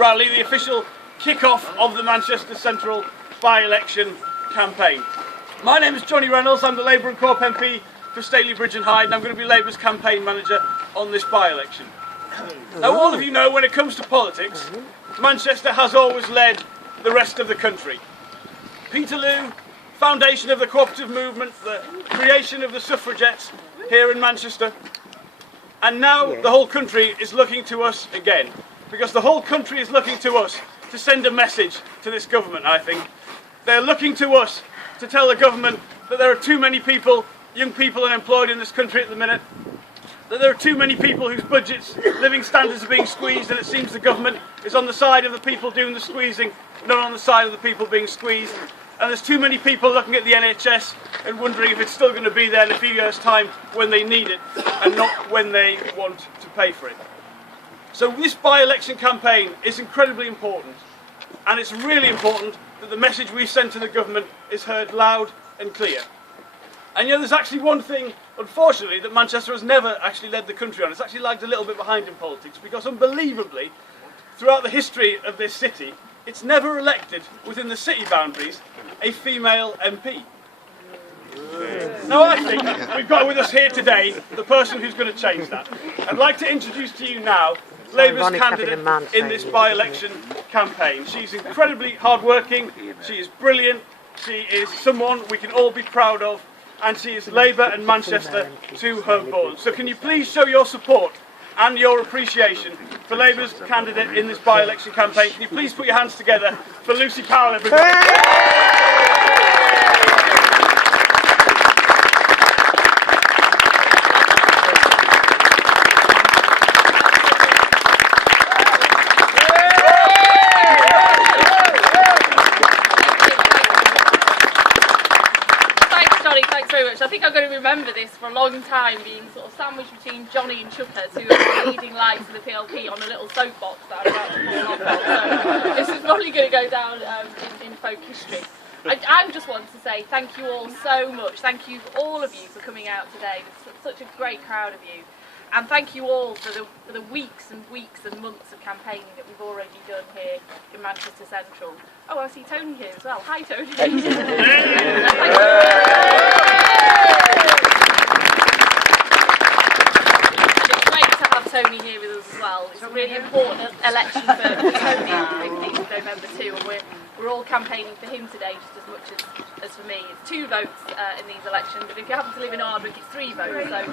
rally, the official kick-off of the Manchester Central by-election campaign. My name is Johnny Reynolds, I'm the Labour and Corp MP for Staley Bridge and Hyde, and I'm going to be Labour's campaign manager on this by-election. Now, all of you know, when it comes to politics, Manchester has always led the rest of the country. Peterloo, foundation of the cooperative movement, the creation of the suffragettes here in Manchester, and now the whole country is looking to us again, because the whole country is looking to us to send a message to this government, I think. They're looking to us to tell the government that there are too many people, young people unemployed in this country at the minute, that there are too many people whose budgets, living standards are being squeezed, and it seems the government is on the side of the people doing the squeezing, not on the side of the people being squeezed. And there's too many people looking at the NHS and wondering if it's still going to be there in a few years' time when they need it and not when they want to pay for it. So this by-election campaign is incredibly important, and it's really important that the message we send to the government is heard loud and clear. And you know, there's actually one thing, unfortunately, that Manchester has never actually led the country on. It's actually lagged a little bit behind in politics, because unbelievably, throughout the history of this city, it's never elected within the city boundaries a female MP. Now I think we've got with us here today the person who's going to change that. I'd like to introduce to you now Labour's candidate in this by-election campaign. She's incredibly hard-working, she is brilliant, she is someone we can all be proud of, and she is Labour and Manchester to her bones. So can you please show your support and your appreciation for Labour's candidate in this by-election campaign? Can you please put your hands together for Lucy Powell, everybody? Thanks very much. I think I'm going to remember this for a long time, being sort of sandwiched between Johnny and Chuka, two of the leading lights of the PLP, on a little soapbox that I'm about to fall off. So this is probably going to go down in folk history. I just want to say thank you all so much. Thank you, all of you, for coming out today. There's such a great crowd of you. And thank you all for the weeks and weeks and months of campaigning that we've already done here in Manchester Central. Oh, I see Tony here as well. Hi, Tony. It's great to have Tony here with us as well. It's a really important election for Tony on the 15th of November too, and we're all campaigning for him today just as much as for me. It's 2 votes in these elections, but if you happen to live in Ardwick, it's 3 votes. So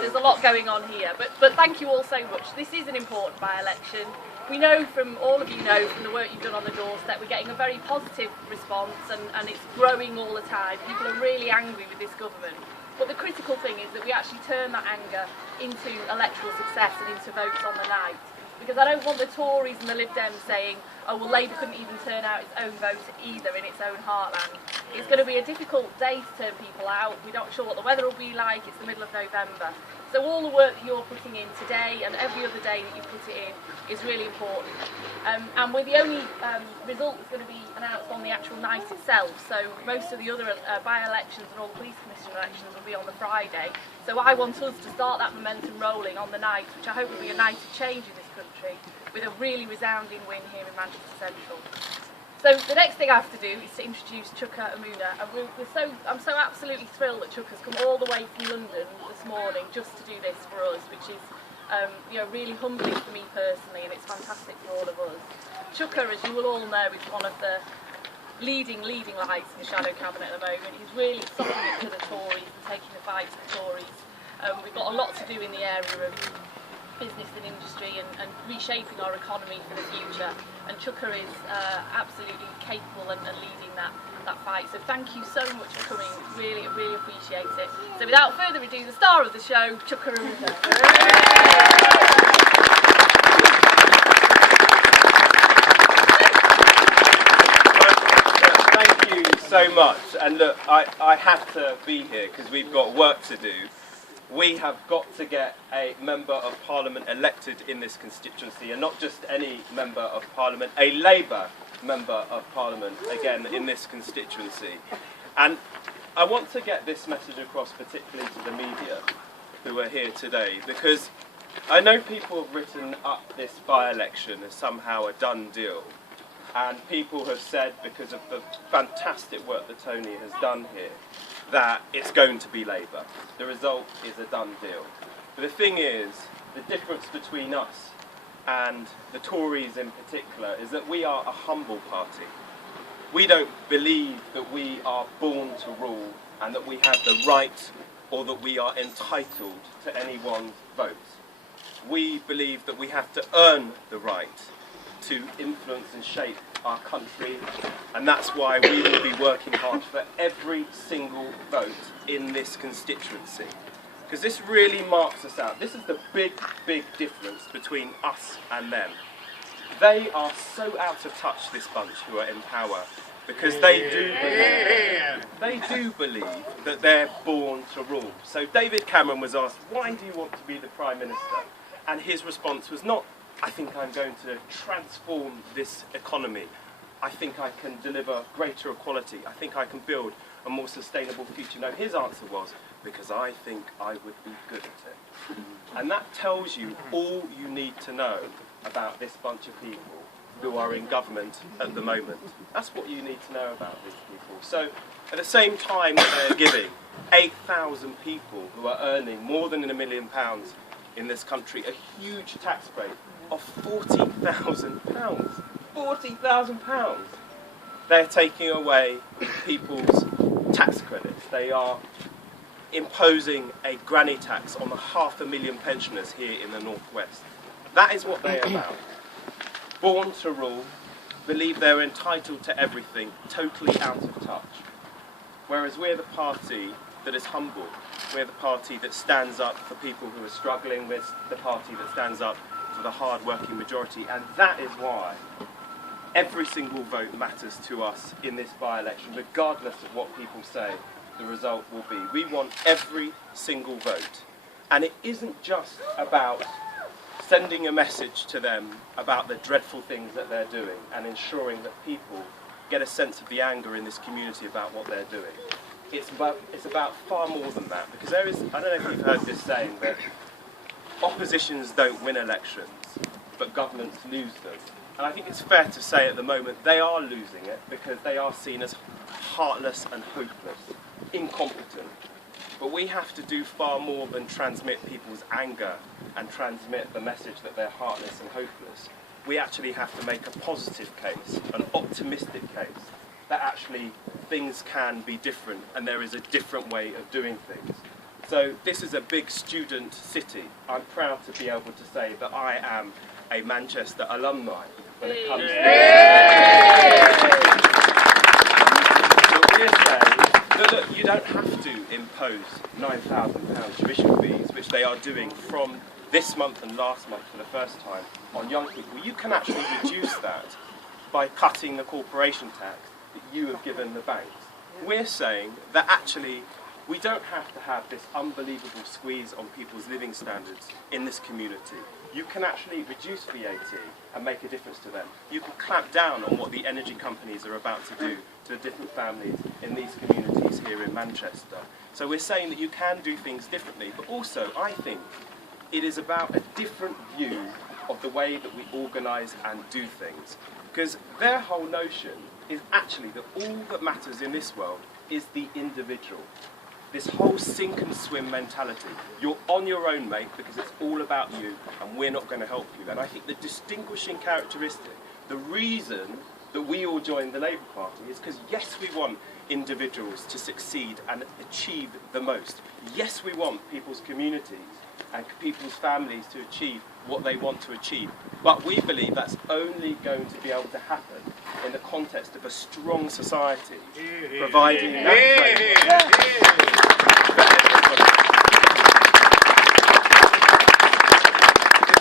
there's a lot going on here. But thank you all so much. This is an important by-election. We know from, all of you know from the work you've done on the doorstep, we're getting a very positive response, and it's growing all the time. People are really angry with this government. But the critical thing is that we actually turn that anger into electoral success and into votes on the night. Because I don't want the Tories and the Lib Dems saying, oh well, Labour couldn't even turn out its own vote either in its own heartland. It's going to be a difficult day to turn people out. We're not sure what the weather will be like. It's the middle of November. So all the work that you're putting in today and every other day that you put it in is really important. And we're the only result that's going to be announced on the actual night itself. So most of the other by-elections and all police commission elections will be on the Friday. So I want us to start that momentum rolling on the night, which I hope will be a night of change in this country, with a really resounding win here in Manchester Central. So the next thing I have to do is to introduce Chuka Umunna, and I'm so absolutely thrilled that Chuka's come all the way from London this morning just to do this for us, which is really humbling for me personally, and it's fantastic for all of us. Chuka, as you will all know, is one of the leading lights in the shadow cabinet at the moment. He's really softening it to the Tories and taking the fight to the Tories. We've got a lot to do in the area of business and industry and reshaping our economy for the future, and Chuka is absolutely capable and leading that fight. So thank you so much for coming, really appreciate it. So without further ado, the star of the show, Chuka Umunna. Thank you so much, and look, I have to be here because we've got work to do. We have got to get a Member of Parliament elected in this constituency, and not just any Member of Parliament, a Labour Member of Parliament, again, in this constituency. And I want to get this message across particularly to the media who are here today, because I know people have written up this by-election as somehow a done deal, and people have said, because of the fantastic work that Tony has done here, that it's going to be Labour. The result is a done deal. But the thing is, the difference between us and the Tories in particular is that we are a humble party. We don't believe that we are born to rule and that we have the right or that we are entitled to anyone's vote. We believe that we have to earn the right to influence and shape our country, and that's why we will be working hard for every single vote in this constituency. Because this really marks us out. This is the big, big difference between us and them. They are so out of touch, this bunch who are in power, because they do believe that they're born to rule. So David Cameron was asked, why do you want to be the Prime Minister? And his response was not, I think I'm going to transform this economy. I think I can deliver greater equality. I think I can build a more sustainable future. No, his answer was, because I think I would be good at it. And that tells you all you need to know about this bunch of people who are in government at the moment. That's what you need to know about these people. So at the same time that they're giving 8,000 people who are earning more than £1 million in this country a huge tax break of £40,000. £40,000! They're taking away people's tax credits. They are imposing a granny tax on the 500,000 pensioners here in the northwest. That is what they are about. Born to rule, believe they're entitled to everything, totally out of touch. Whereas we're the party that is humble. We're the party that stands up for people who are struggling. We're the party that stands up for the hard-working majority. And that is why every single vote matters to us in this by-election, regardless of what people say the result will be. We want every single vote. And it isn't just about sending a message to them about the dreadful things that they're doing and ensuring that people get a sense of the anger in this community about what they're doing. It's about far more than that, because there is, I don't know if you've heard this saying, that oppositions don't win elections, but governments lose them. And I think it's fair to say at the moment they are losing it because they are seen as heartless and hopeless, incompetent. But we have to do far more than transmit people's anger and transmit the message that they're heartless and hopeless. We actually have to make a positive case, an optimistic case, that actually things can be different and there is a different way of doing things. So this is a big student city. I'm proud to be able to say that I am a Manchester alumni when it comes to So we're saying that, look, you don't have to impose £9,000 tuition fees, which they are doing from this month and last month for the first time on young people. You can actually reduce that by cutting the corporation tax that you have given the banks. We're saying that actually we don't have to have this unbelievable squeeze on people's living standards in this community. You can actually reduce VAT and make a difference to them. You can clamp down on what the energy companies are about to do to the different families in these communities here in Manchester. So we're saying that you can do things differently, but also I think it is about a different view of the way that we organise and do things. Because their whole notion is actually that all that matters in this world is the individual. This whole sink and swim mentality. You're on your own, mate, because it's all about you and we're not going to help you. And I think the distinguishing characteristic, the reason that we all joined the Labour Party is because yes, we want individuals to succeed and achieve the most. Yes, we want people's communities and people's families to achieve what they want to achieve. But we believe that's only going to be able to happen in the context of a strong society, providing that framework.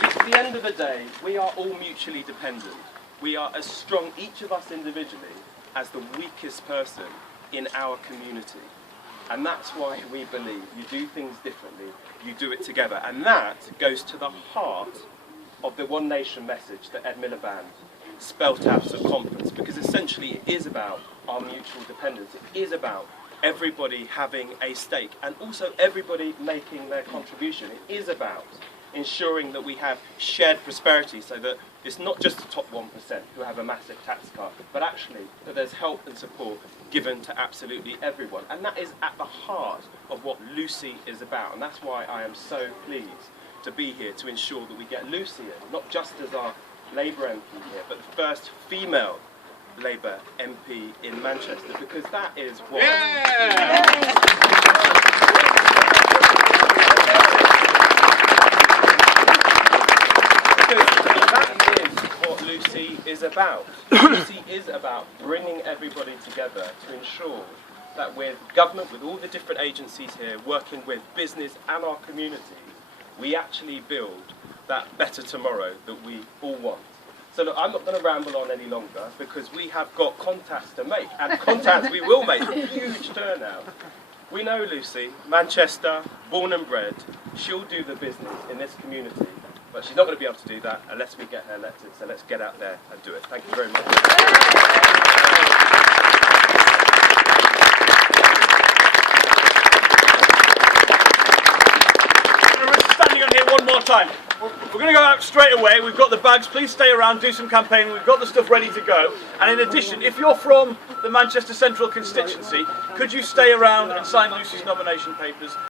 At the end of the day, we are all mutually dependent. We are as strong, each of us individually, as the weakest person in our community. And that's why we believe you do things differently, you do it together. And that goes to the heart of the One Nation message that Ed Miliband spelt out at the conference, because essentially it is about our mutual dependence. It is about everybody having a stake and also everybody making their contribution. It is about ensuring that we have shared prosperity so that it's not just the top 1% who have a massive tax cut, but actually that there's help and support given to absolutely everyone. And that is at the heart of what Lucy is about. And that's why I am so pleased to be here to ensure that we get Lucy in, not just as our Labour MP here, but the first female Labour MP in Manchester, because that is what... That is what Lucy is about. Lucy is about bringing everybody together to ensure that with government, with all the different agencies here, working with business and our community, we actually build that better tomorrow that we all want. So look, I'm not going to ramble on any longer because we have got contacts to make, and contacts we will make, a huge turnout. We know Lucy, Manchester, born and bred, she'll do the business in this community, but she's not going to be able to do that unless we get her elected, so let's get out there and do it. Thank you very much. Standing on here one more time. We're going to go out straight away. We've got the bags. Please stay around, do some campaigning. We've got the stuff ready to go. And in addition, if you're from the Manchester Central constituency, could you stay around and sign Lucy's nomination papers?